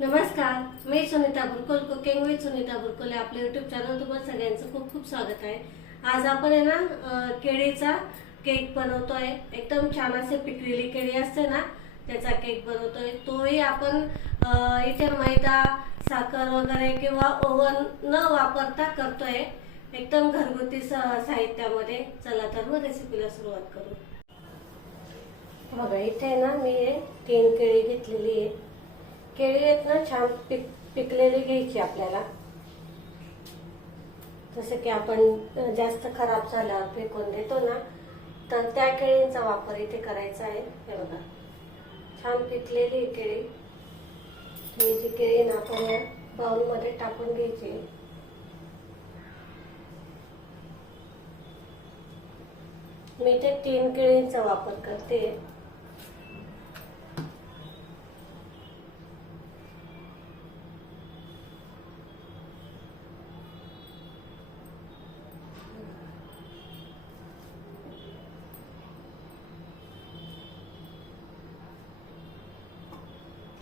नमस्कार, मी Sunita बुरकुल cooking with Sunita बुरकुल आपल्या YouTube channel तुम्हाला सगळ्यांचं खूप खूप स्वागत आहे। आज आपण आहे ना केळीचा केक बनवतोय। एकदम छान असे पिकलेली केळी असते ना त्याचा केक बनवतोय। तोही आपण इथे मैदा साखर वगैरे किंवा ओव्हन न वापरता करतोय, एकदम घरगुती साहित्यामध्ये। चला तर मग रेसिपीला सुरुवात करू। बघा इथे ना मी 3 केळी घेतलेली आहे। केळी आहेत ना छान पिकलेली घ्यायची आपल्याला, जसे की आपण जास्त खराब झाल्यावर फेकून देतो ना, तर त्या केळींचा वापर इथे करायचा आहे। हे बघा छान पिकलेली केळी, ही जी केळी ना आपण या बाउल मध्ये टाकून घ्यायची। मी इथे 3 केळींचा वापर करते।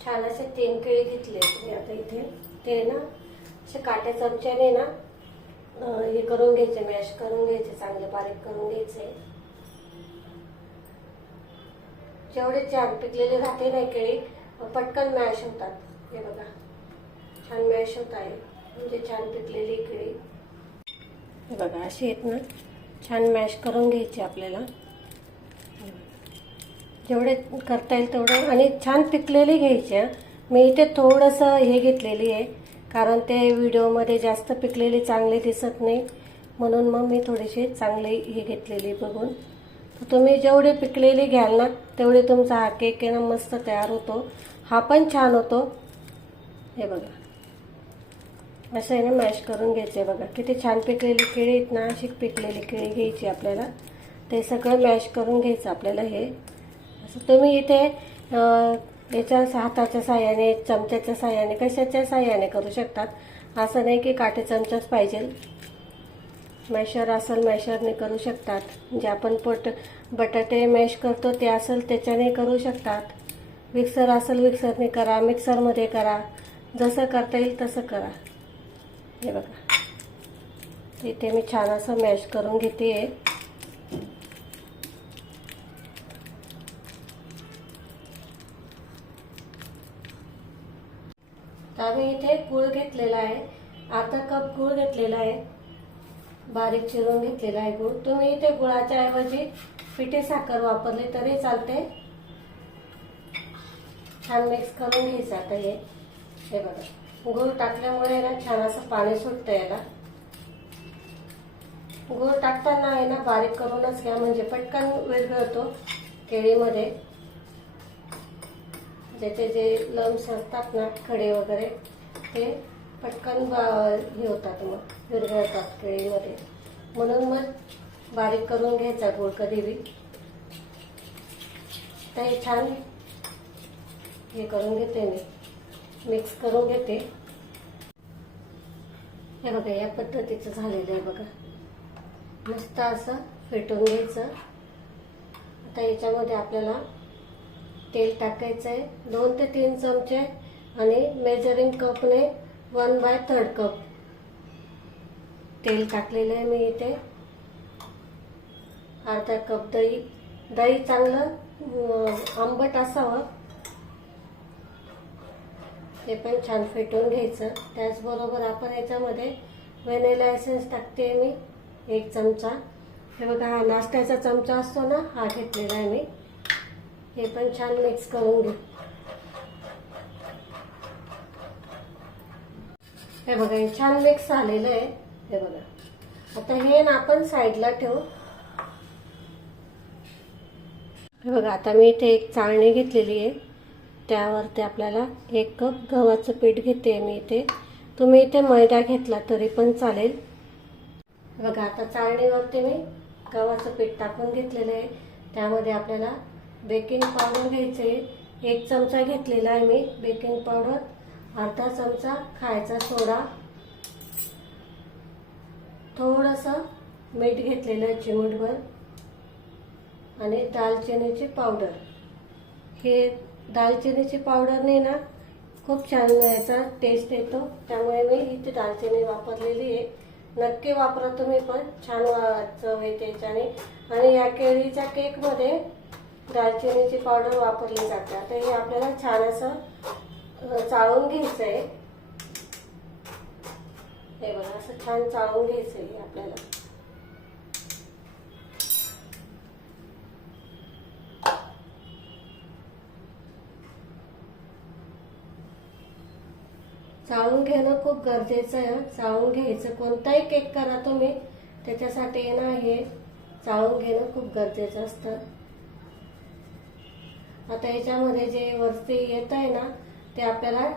छान असे 3 केळी घेतले। आता इथे ते ना असे काट्या चमच्याने ना हे करून घ्यायचे, मॅश करून घ्यायचे, चांगले बारीक करून घ्यायचे। जेवढे छान पिकलेले राहते ना केळी पटकन मॅश होतात। हे बघा छान मॅश होत आहे, म्हणजे छान पिकलेली केळी। हे बघा अशी आहेत ना, छान मॅश करून घ्यायची आपल्याला, जेवढे करता येईल तेवढं, आणि छान पिकलेली घ्यायची। मी इथे थोडंसं हे घेतलेली आहे, कारण ते व्हिडिओमध्ये जास्त पिकलेली चांगली दिसत नाही, म्हणून मग मी थोडीशी चांगली हे घेतलेली बघून। तुम्ही जेवढे पिकलेली घ्याल ना तेवढे तुमचा हा केक आहे ना मस्त तयार होतो, हा पण छान होतो। हे बघा असं आहे ना मॅश करून घ्यायचे। बघा किती छान पिकलेली केळी आहेत ना, अशी पिकलेली केळी घ्यायची आपल्याला, ते सगळं मॅश करून घ्यायचं आपल्याला। हे असं तुम्ही इथे याच्या हाताच्या साहाय्याने, चमच्याच्या साहाय्याने, कशाच्या साहाय्याने करू शकतात, असं नाही की काटे चमचाच पाहिजे। मॅशर असेल मॅशरने करू शकतात, जे आपण बटाटे मॅश करतो ते असेल त्याच्याने करू शकतात। मिक्सर असेल मिक्सरने करा, मिक्सरमध्ये करा, जसं करता येईल तसं करा। हे बघा इथे मी छान असं मॅश करून घेते। आम्ही इथे गूळ घेतलेला आहे, अर्धा कप गूळ घेतलेला आहे, बारीक चिरून घेतलेला आहे गूळ। तुम्ही इथे गुळाच्या ऐवजी पिठी साखर वापरली तरी चालते। छान मिक्स करून घ्यायचं। आता हे बघा गूळ टाकल्यामुळे ना छान असं पाणी सुटतं याला। गूळ टाकताना आहे ना बारीक करूनच घ्या, म्हणजे पटकन विरघळतो केळीमध्ये। ज्याचे जे लम्स असतात ना, खडे वगैरे, ते पटकन हे होतात, मग विरघळतात केळीमध्ये, म्हणून मग बारीक करून घ्यायचा गूळ कधी बी। ते छान हे करून घेते, मी मिक्स करून घेते। हे बघा या पद्धतीचं झालेलं आहे बघा, मस्त असं फेटून घ्यायचं। आता याच्यामध्ये आपल्याला तेल टाकायचं आहे, 2 ते 3 चमचे, आणि मेजरिंग कपने 1/3 कप तेल टाकलेलं आहे मी इथे। अर्धा कप दही चांगलं आंबट असावं, ते पण छान फेटून घ्यायचं। त्याचबरोबर आपण याच्यामध्ये व्हॅनिला एसेन्स टाकते मी 1 चमचा। हे बघा हा नाश्त्याचा चमचा असतो ना, हा घेतलेला आहे मी। हे पण छान मिक्स करून घे। हे बघा हे छान मिक्स झालेलं आहे। हे बघा आता हे ना आपण साईडला ठेवू। हे बघा आता मी इथे एक चाळणी घेतलेली आहे, त्यावरती आपल्याला 1 कप गव्हाचं पीठ घेते मी इथे। तुम्ही इथे मैदा घेतला तरी पण चालेल। बघा आता चाळणीवरती मी गव्हाचं पीठ टाकून घेतलेलं आहे, त्यामध्ये आपल्याला बेकिंग पावडर घ्यायचे, 1 चमचा घेतलेला आहे मी बेकिंग पावडर, अर्धा चमचा खायचा सोडा, थोडंसं मीठ घेतलेलं आहे चिमूटभर, आणि दालचिनीची पावडर। हे दालचिनीची पावडर ने ना खूप छान याचा टेस्ट येतो, त्यामुळे मी इथे दालचिनी वापरलेली आहे. नक्की वापरा तुम्ही पण, छान चव येते याच्याने. आणि या केळीच्या केकमध्ये दालचिनीची पावडर वापरली जाते. आता हे आपल्याला छान असं चाळून घ्यायचं आहे. हे बघा असं छान चाळून घ्यायचं आहे आपल्याला. चाळून घेणं खूप गरजेचं आहे. चाळून घ्यायचं, कोणताही केक करा तुम्ही त्याच्यासाठी ना हे चाळून घेणं खूप गरजेचं असतं. आता याच्यामध्ये जे वरती येत आहे ना ते आपल्याला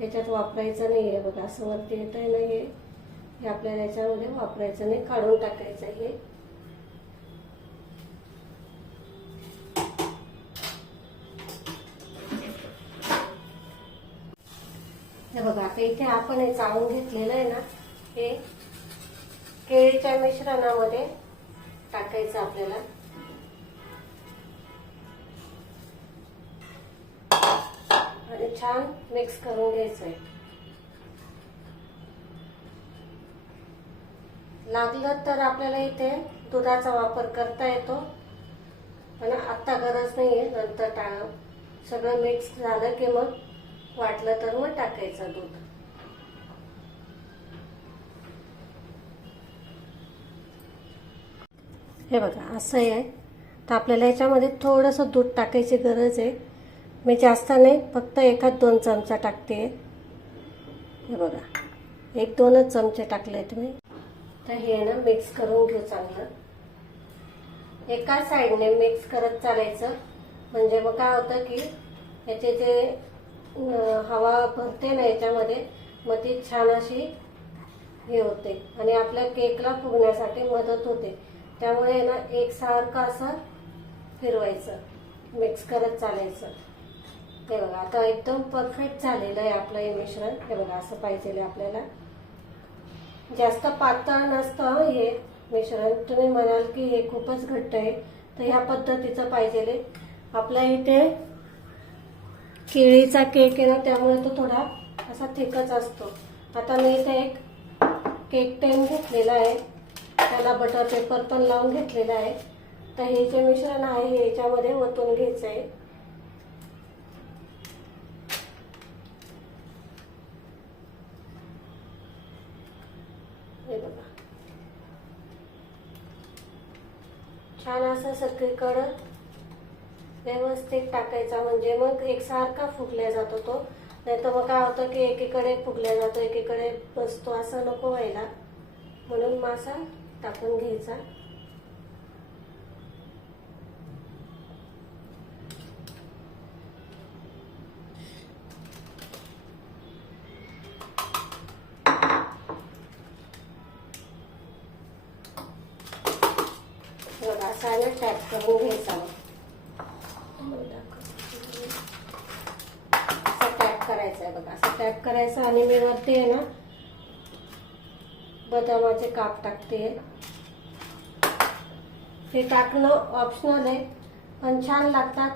याच्यात वापरायचं नाही आहे. बघा असं वरती येत आहे ना हे आपल्याला याच्यामध्ये वापरायचं नाही, काढून टाकायचं हे. हे बघा आता इथे आपण हे चाळून घेतलेलं आहे ना, हे केळीच्या मिश्रणामध्ये टाकायचं आपल्याला. आणि छान मिक्स करून घ्यायचं आहे. लागलं तर आपल्याला इथे दुधाचा वापर करता येतो, पण आता गरज नाहीये. नंतर सगळं मिक्स झालं की मग वाटलं तर मग टाकायचं दूध. हे बघा असं आहे. तर आपल्याला याच्यामध्ये थोडंसं दूध टाकायची गरज आहे. मी जास्त नाही, फक्त 1-2 चमचा टाकते. हे बघा 1-2च चमचे टाकले तुम्ही. तर हे ना मिक्स करून घेऊ चांगलं. एका साईडने मिक्स करत चालायचं, म्हणजे मग काय होतं की याचे जे हवा भरते ना याच्यामध्ये, मग ती छान अशी हे होते आणि आपल्या केकला फुगण्यासाठी मदत होते. त्यामुळे ना एकसारखं असं फिरवायचं, मिक्स करत चालायचं. हे बघा आता एकदम परफेक्ट झालेलं आहे आपलं हे मिश्रण. हे बघा असं पाहिजे आपल्याला. जास्त पातळ नसतं हे मिश्रण. तुम्ही म्हणाल की हे खूपच घट्ट आहे, तर ह्या पद्धतीचं पाहिजे. आपल्या इथे केळीचा केक आहे ना, त्यामुळे तो थोडा असा थिकच असतो. आता मी इथे एक केक टेन घेतलेला आहे, त्याला बटर पेपर पण लावून घेतलेला आहे. तर हे जे मिश्रण आहे हे याच्यामध्ये ओतून घ्यायचं आहे. हे बघा छान असं सगळीकडं व्यवस्थित टाकायचा, म्हणजे मग एकसारखा फुगल्या जातो तो. नाही तर मग काय होतं की एकीकडे फुगल्या जातो, एकीकडे बसतो, असं नको व्हायला. म्हणून मासा टाकून घ्यायचा. असा टॅप करून घ्यायचा. टॅप करायचा आहे बघा, असं टॅप करायचं. आणि मी वरती आहे ना बदामाचे काप टाकते. हे टाकणं ऑप्शनल आहे, पण छान लागतात,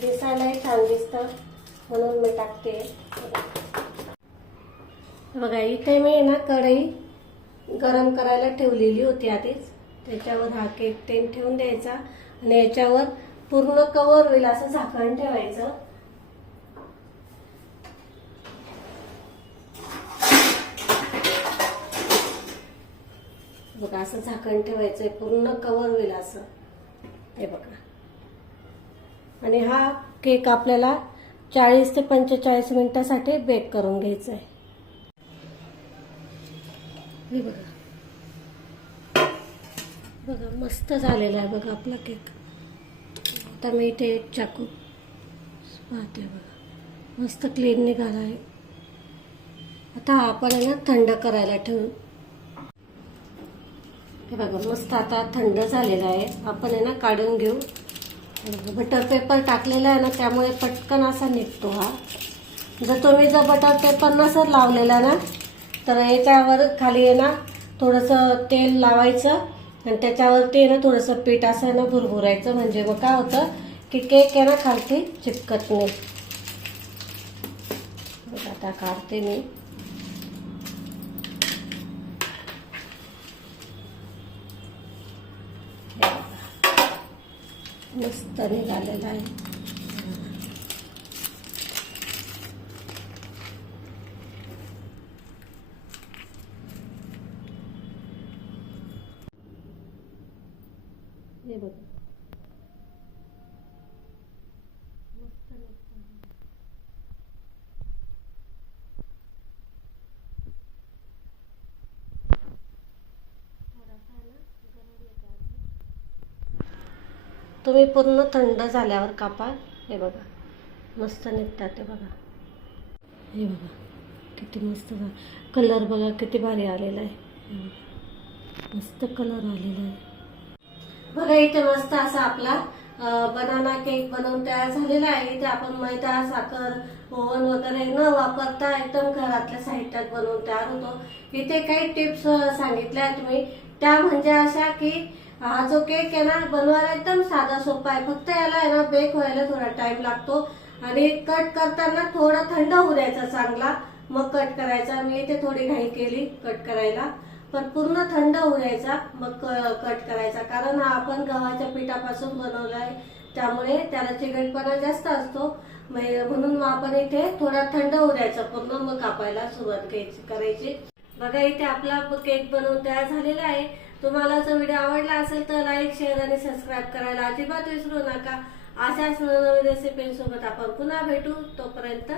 दिसायलाही छान दिसतं, म्हणून मी टाकते. बघा इथे मी ना कढई गरम करायला ठेवलेली होती आधीच. त्याच्यावर हा केक टेन ठेवून द्यायचा आणि याच्यावर पूर्ण कव्हर होईल असं झाकण ठेवायचं. बघा असं झाकण ठेवायचंय, पूर्ण कव्हर होईल असं. हे बघा. आणि हा केक आपल्याला 40 ते 45 मिनिटांसाठी बेक करून घ्यायचा आहे. हे बघा बघा मस्त झालेला आहे बघा आपला केक. आता मी इथे एक चाकू पाहते बघा, मस्त क्लीन निघाला आहे. आता आपण ना थंड करायला ठेवू. हे बघा मस्त आता थंड झालेला आहे. आपण आहे ना काढून घेऊ. बटर पेपर टाकलेला आहे ना, त्यामुळे पटकन असा निघतो हा. जर बटर पेपर नसेल लावलेला ना, तर याच्यावर खाली आहे ना थोडंसं तेल लावायचं आणि त्याच्यावरती ना थोडंसं पीठ असं ना भुरभुरायचं, म्हणजे मग काय होतं की केक आहे ना खालती चिपकत नाही. बघा आता काढते मी. मस्त निघालेला आहे. हे बघ मस्त निघतं. थोडासा आहे ना गरम येतो. तुम्ही पूर्ण थंड झाल्यावर कापा. हे बघा मस्त निघतात ते बघा. हे बघा किती मस्त कलर बघा किती भारी आलेला आहे. हे बघा मस्त कलर आलेला आहे बघा. इथे मस्त असा आपला बनाना केक बनवून तयार झालेला आहे. इथे आपण मैदा, साखर, ओव्हन वगैरे न वापरता एकदम घरातल्या साहित्यात बनवून तयार होतो. इथे काही टिप्स सांगितल्या आहेत मी, त्या म्हणजे अशा की हा जो केक आहे ना बनवायला एकदम साधा सोपा आहे. फक्त याला आहे ना बेक व्हायला थोडा टाइम लागतो आणि कट करताना थोडा थंड होऊ द्यायचा चांगला, मग कट करायचा. मी इथे थोडी घाई केली कट करायला, पण पूर्ण थंड होऊ द्यायचा मग कट करायचा. कारण हा आपण गव्हाच्या पिठापासून बनवला आहे त्यामुळे त्याला चिकटपणा जास्त असतो. म्हणून मग आपण इथे थोडा थंड होऊ द्यायचा पूर्ण, मग कापायला सुरुवात करायची. बघा इथे आपला केक बनवून तयार झालेला आहे. तुम्हाला जर व्हिडिओ आवडला असेल तर लाईक, शेअर आणि सबस्क्राईब करायला अजिबात विसरू नका. अशाच नवीन रेसिपींसोबत आपण पुन्हा भेटू. तोपर्यंत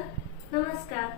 नमस्कार.